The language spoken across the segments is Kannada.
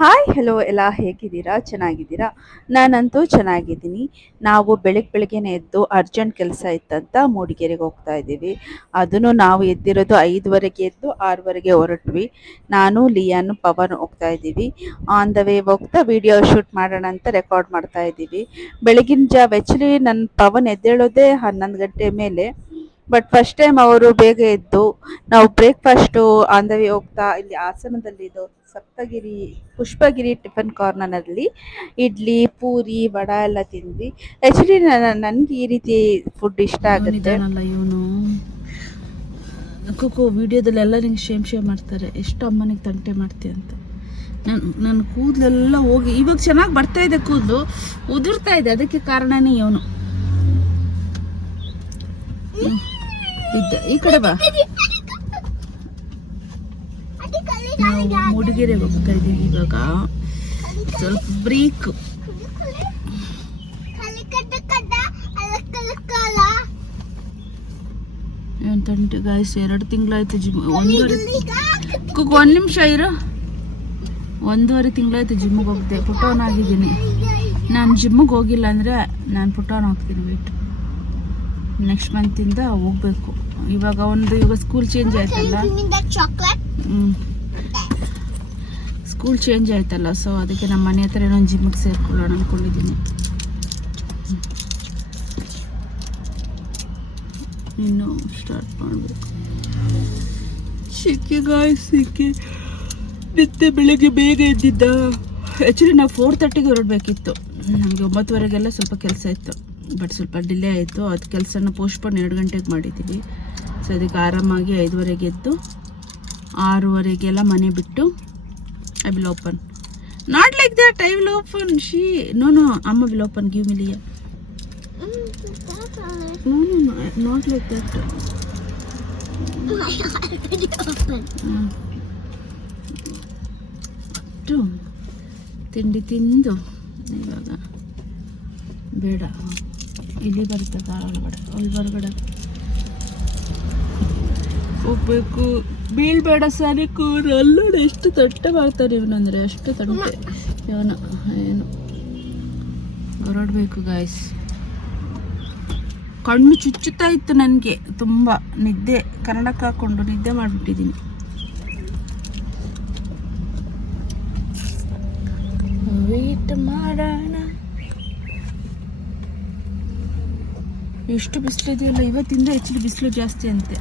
ಹಾಯ್ ಹಲೋ ಎಲ್ಲ ಹೇಗಿದ್ದೀರಾ? ಚೆನ್ನಾಗಿದ್ದೀರಾ? ನಾನಂತೂ ಚೆನ್ನಾಗಿದ್ದೀನಿ. ನಾವು ಬೆಳಗ್ಗೆನೇ ಎದ್ದು ಅರ್ಜೆಂಟ್ ಕೆಲಸ ಇತ್ತಂತ ಮೂಡಿಗೆರೆಗೆ ಹೋಗ್ತಾ ಇದ್ದೀವಿ. ಅದನ್ನು ನಾವು ಎದ್ದಿರೋದು 5:15ಗೆ ಎದ್ದು 6:00ಗೆ ಹೊರಟ್ವಿ. ನಾನು, ಲಿಯಾನು, ಪವನ್ ಹೋಗ್ತಾ ಇದ್ದೀವಿ. ಆನ್ ದ ವೇ ಹೋಗ್ತಾ ವಿಡಿಯೋ ಶೂಟ್ ಮಾಡೋಣ ಅಂತ ರೆಕಾರ್ಡ್ ಮಾಡ್ತಾ ಇದ್ದೀವಿ. ಬೆಳಗಿನ ಜಾವ ಆ್ಯಕ್ಚುಲಿ ನನ್ನ ಪವನ್ ಎದ್ದೇಳೋದೇ 11 ಗಂಟೆ ಮೇಲೆ. ಬಟ್ ಫಸ್ಟ್ ಟೈಮ್ ಅವರು ಬೇಗ ಎದ್ದು ನಾವು ಬ್ರೇಕ್ಫಾಸ್ಟು ಆನ್ ದ ವೇ ಹೋಗ್ತಾ ಇಲ್ಲಿ ಹಾಸನದಲ್ಲಿದ್ದು ಸಪ್ತಗಿರಿ ಪುಷ್ಪಗಿರಿ ಟಿಫನ್ ಕಾರ್ನರ್ನಲ್ಲಿ ಇಡ್ಲಿ ಪೂರಿ ವಡ ಎಲ್ಲ ತಿಂದ್ವಿ. ಆ್ಯಕ್ಚುಲಿ ನನಗೆ ಈ ರೀತಿ ಫುಡ್ ಇಷ್ಟ ಆಗುತ್ತೆ. ಇವನು ಕುಕ್ಕು ವಿಡಿಯೋದಲ್ಲೆಲ್ಲ ನಿಂಗೆ ಶೇಮ್ ಮಾಡ್ತಾರೆ, ಎಷ್ಟು ಅಮ್ಮನಿಗೆ ತಂಟೆ ಮಾಡ್ತೀಯ ಅಂತ. ನನ್ನ ಕೂದಲೆಲ್ಲ ಹೋಗಿ ಇವಾಗ ಚೆನ್ನಾಗಿ ಬರ್ತಾ ಇದೆ, ಕೂದಲು ಉದುರ್ತಾ ಇದೆ. ಅದಕ್ಕೆ ಕಾರಣನೇ ಇವನು. ಈ ಕಡೆ ಬಾ. ನಾವು ಮೂಡಿಗೆರೆಗೆ ಹೋಗ್ತಾ ಇದ್ದೀವಿ ಇವಾಗ. ಸ್ವಲ್ಪ ಬ್ರೇಕ್. ತಂಟೆ ಗಾಯ್ಸ್, 2 ತಿಂಗಳಾಯ್ತು ಜಿಮ್. 1 ನಿಮಿಷ ಇರು. 1.5 ತಿಂಗಳಾಯ್ತು ಜಿಮ್ಮಿಗೆ ಹೋಗ್ದೆ. ಪುಟೋನ್ ಆಗಿದ್ದೀನಿ. ನಾನು ಜಿಮ್ಮಿಗೆ ಹೋಗಿಲ್ಲ ಅಂದರೆ ನಾನು ಪುಟೋನ್ ಹಾಕ್ತೀನಿ ವೇಟ್. ನೆಕ್ಸ್ಟ್ ಮಂತಿಂದ ಹೋಗ್ಬೇಕು. ಇವಾಗ ಸ್ಕೂಲ್ ಚೇಂಜ್ ಆಯ್ತಲ್ಲ. ಸ್ಕೂಲ್ ಚೇಂಜ್ ಆಯ್ತಲ್ಲ, ಸೊ ಅದಕ್ಕೆ ನಮ್ಮ ಮನೆ ಹತ್ರ ಏನೋ ಜಿಮ್ಮಿಗೆ ಸೇರ್ಕೊಳ್ಳೋಣ ಅಂದ್ಕೊಂಡಿದ್ದೀನಿ. ಇನ್ನು ಸ್ಟಾರ್ಟ್ ಮಾಡಬೇಕು. ಸಿಕ್ಕಿ ನಿತ್ಯ ಬೆಳಗ್ಗೆ ಬೇಗ ಎದ್ದಿದ್ದ. ಆ್ಯಕ್ಚುಲಿ ನಾವು 4:30ಗೆ ಹೊರಡಬೇಕಿತ್ತು. ನಮಗೆ 9:00ವರೆಗೆಲ್ಲ ಸ್ವಲ್ಪ ಕೆಲಸ ಇತ್ತು, ಬಟ್ ಸ್ವಲ್ಪ ಡಿಲೇ ಆಯಿತು. ಅದು ಕೆಲಸನ ಪೋಸ್ಟ್ಪೋನ್ 2 ಗಂಟೆಗೆ ಮಾಡಿದ್ದೀವಿ. ಸೊ ಅದಕ್ಕೆ ಆರಾಮಾಗಿ 5:30ಗೆ ಎದ್ದು 6:00ವರೆಗೆಲ್ಲ ಮನೆ ಬಿಟ್ಟು I will open. Not like that, I will open. No ಅಮ್ಮ ವಿಲ್ ಓಪನ್. ಗಿವ್ ಮಿ ಲಿಯಾ. No, not like that. ತಿಂಡಿ ತಿಂದು ಇವಾಗ ಬೇಡ, ಇಲ್ಲಿ ಬರುತ್ತೆ ಕಾರ್ ಒಳಗಡೆ. ಅಲ್ಲಿ ಹೊರಗಡೆ ಹೋಗ್ಬೇಕು. ಬೀಳ್ಬೇಡ ಸಾನಿಕು. ಅಲ್ಲೋಡು ಎಷ್ಟು ತಟ್ಟೆ ಮಾಡ್ತಾನೆ ಇವನಂದ್ರೆ, ಅಷ್ಟು ತಟ್ಟೆ ಇವನು. ಏನು ಹೊರಡಬೇಕು ಗಾಯ್ಸ್. ಕಣ್ಣು ಚುಚ್ಚುತ್ತಾ ಇತ್ತು ನನಗೆ ತುಂಬ. ನಿದ್ದೆ ಕನ್ನಡಕ್ಕೆ ಹಾಕ್ಕೊಂಡು ನಿದ್ದೆ ಮಾಡಿಬಿಟ್ಟಿದ್ದೀನಿ. ವೇಟ್ ಮಾಡೋಣ. ಎಷ್ಟು ಬಿಸಿಲಿದೆಯಲ್ಲ ಇವತ್ತಿಂದ. ಹೆಚ್ಚಿಗೆ ಬಿಸಿಲು ಜಾಸ್ತಿ ಅಂತೆ,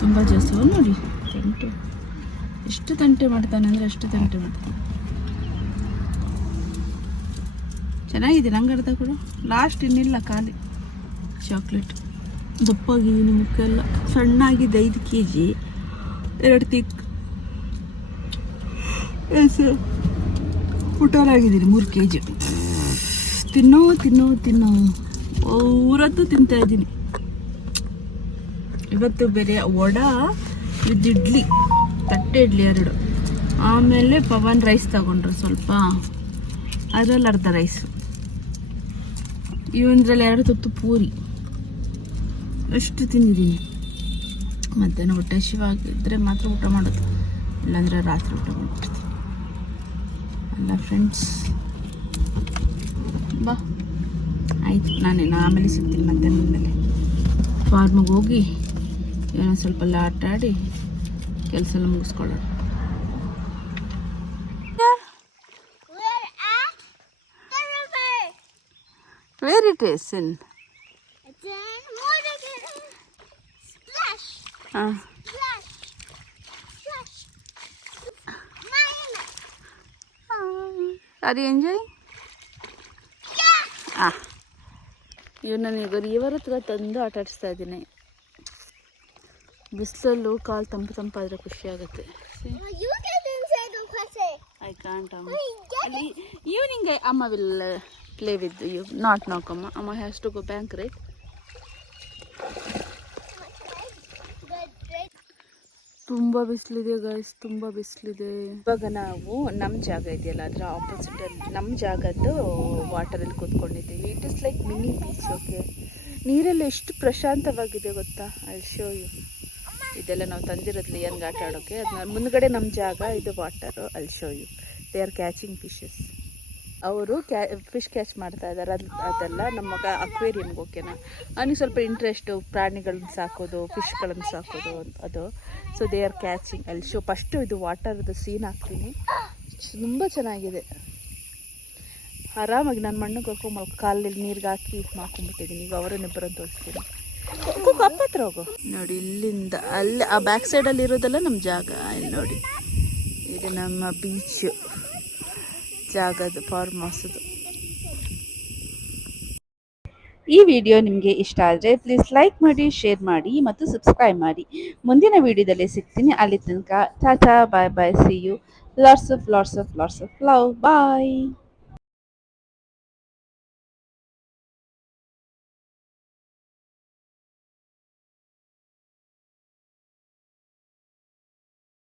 ತುಂಬ ಜಾಸ್ತಿ. ನೋಡಿ ತಂಟೆ, ಎಷ್ಟು ತಂಟೆ ಮಾಡ್ತಾನೆ ಅಂದರೆ ಅಷ್ಟು ತಂಟೆ ಮಾಡ್ತಾನೆ. ಚೆನ್ನಾಗಿದೆ. ನಂಗೆ ಅರ್ಧ ಕೊಡು. ಲಾಸ್ಟ್ ಇನ್ನಿಲ್ಲ, ಖಾಲಿ ಚಾಕ್ಲೇಟ್. ದಪ್ಪಾಗಿದ್ದೀನಿ, ಮುಕ್ಕೆಲ್ಲ ಸಣ್ಣಾಗಿದೆ. 5 kg 2 ತಿಕ್. ಪುಟಾರಾಗಿದ್ದೀನಿ 3 kg. ತಿನ್ನೋ ತಿನ್ನೋ ತಿನ್ನೋ ಊರದ್ದು ತಿಂತಾ ಇದ್ದೀನಿ. ಇವತ್ತು ಬೇರೆ ವಡ ವಿತ್ ಇಡ್ಲಿ, ತಟ್ಟೆ ಇಡ್ಲಿ 2. ಆಮೇಲೆ ಪವನ್ ರೈಸ್ ತಗೊಂಡ್ರು ಸ್ವಲ್ಪ, ಅದರಲ್ಲಿ ಅರ್ಧ ರೈಸು. ಇವನ್ರಲ್ಲಿ 2 ತುತ್ತು ಪೂರಿ. ಅಷ್ಟು ತಿಂದಿದ್ದೀನಿ. ಮಧ್ಯಾಹ್ನ ಹೊಟ್ಟೆ ಹಸಿವಾಗಿದ್ದರೆ ಮಾತ್ರ ಊಟ ಮಾಡೋದು, ಇಲ್ಲಾಂದರೆ ರಾತ್ರಿ ಊಟ ಮಾಡ್ಬಿಡ್ತೀನಿ ಅಲ್ಲ ಫ್ರೆಂಡ್ಸ್. ಬಾ ಆಯಿತು, ನಾನೇನು ಆಮೇಲೆ ಸಿಗ್ತೀನಿ ಮಧ್ಯಾಹ್ನದ ಮೇಲೆ. ಫಾರ್ಮಿಗೆ ಹೋಗಿ ಏನೋ ಸ್ವಲ್ಪ ಎಲ್ಲ ಆಟ ಆಡಿ ಕೆಲಸ ಎಲ್ಲ ಮುಗಿಸ್ಕೊಳ್ಳೋಣ. Where it is in? Are you enjoying? ಇವನೀಗ ಇವರ ಹತ್ರ ತಂದು ಆಟ ಆಡಿಸ್ತಾ ಇದ್ದೀನಿ. ಬಿಸಿಲಲ್ಲೂ ಕಾಲು ತಂಪಾದರೆ ಖುಷಿ ಆಗುತ್ತೆ. ಐ ಕಾಂಟ್ ಅಮ್ಮ. ಅಲ್ಲಿ ಈವ್ನಿಂಗ್ ಅಮ್ಮ will play with you, not now Amma. Amma has to go bank, right? ತುಂಬ ಬಿಸಿಲಿದೆ ಗಾಯ್ಸ್, ತುಂಬ ಬಿಸಿಲಿದೆ. ಇವಾಗ ನಾವು ನಮ್ಮ ಜಾಗ ಇದೆಯಲ್ಲ ಅದರ ಆಪೋಸಿಟಲ್ಲಿ ನಮ್ಮ ಜಾಗದ್ದು ವಾಟರಲ್ಲಿ ಕೂತ್ಕೊಂಡಿದ್ದೀವಿ. It is like mini beach. Okay, ನೀರೆಲ್ಲ ಎಷ್ಟು ಪ್ರಶಾಂತವಾಗಿದೆ ಗೊತ್ತಾ. I show you. ಇದೆಲ್ಲ ನಾವು ತಂದಿರೋದು ಲಿಯನ್ಗೆ ಆಟ ಆಡೋಕ್ಕೆ. ಅದು ಮುಂದ್ಗಡೆ ನಮ್ಮ ಜಾಗ, ಇದು water. I show you. They are catching fishes. ಅವರು ಫಿಶ್ ಕ್ಯಾಚ್ ಮಾಡ್ತಾ ಇದ್ದಾರೆ. ಅದೆಲ್ಲ ನಮ್ಮ ಅಕ್ವೇರಿಯಮ್ಗೆ ಓಕೆನಾ. ಅವನಿಗೆ ಸ್ವಲ್ಪ ಇಂಟ್ರೆಸ್ಟು ಪ್ರಾಣಿಗಳನ್ನ ಸಾಕೋದು, ಫಿಶ್ಗಳನ್ನು ಸಾಕೋದು ಅದು. So they are catching. ಅಲ್ಲಿ ಫಸ್ಟು ಇದು ವಾಟರ್ದು ಸೀನ್ ಹಾಕ್ತೀನಿ. ತುಂಬ ಚೆನ್ನಾಗಿದೆ. ಆರಾಮಾಗಿ ನಾನು ಮಣ್ಣಿಗೆ ಹೋಗ್ಕೊಂಡು ಕಾಲಲ್ಲಿ ನೀರಿಗೆ ಹಾಕಿ ಮಾಡ್ಕೊಂಡ್ಬಿಟ್ಟಿದ್ದೀನಿ. ಈಗ ಅವರನ್ನಿಬ್ಬರನ್ನು ತೋರಿಸ್ತೀನಿ. ಅಪ್ಪ ಹತ್ರ ಹೋಗು. ನೋಡಿ ಇಲ್ಲಿಂದ ಅಲ್ಲಿ ಆ ಬ್ಯಾಕ್ ಸೈಡಲ್ಲಿ ಇರೋದೆಲ್ಲ ನಮ್ಮ ಜಾಗ. ಇಲ್ಲಿ ನೋಡಿ, ಇದು ನಮ್ಮ ಬೀಚು ಜಾಗದು, ಫಾರ್ಮ್ ಹೌಸದು. ಈ ವಿಡಿಯೋ ನಿಮಗೆ ಇಷ್ಟ ಆದರೆ ಪ್ಲೀಸ್ ಲೈಕ್ ಮಾಡಿ, ಶೇರ್ ಮಾಡಿ ಮತ್ತು ಸಬ್ಸ್ಕ್ರೈಬ್ ಮಾಡಿ. ಮುಂದಿನ ವಿಡಿಯೋದಲ್ಲಿ ಸಿಗ್ತೀನಿ. ಅಲ್ಲಿ ತನಕ ಟಾಟಾ, bye bye, see you. Lots of love. Bye.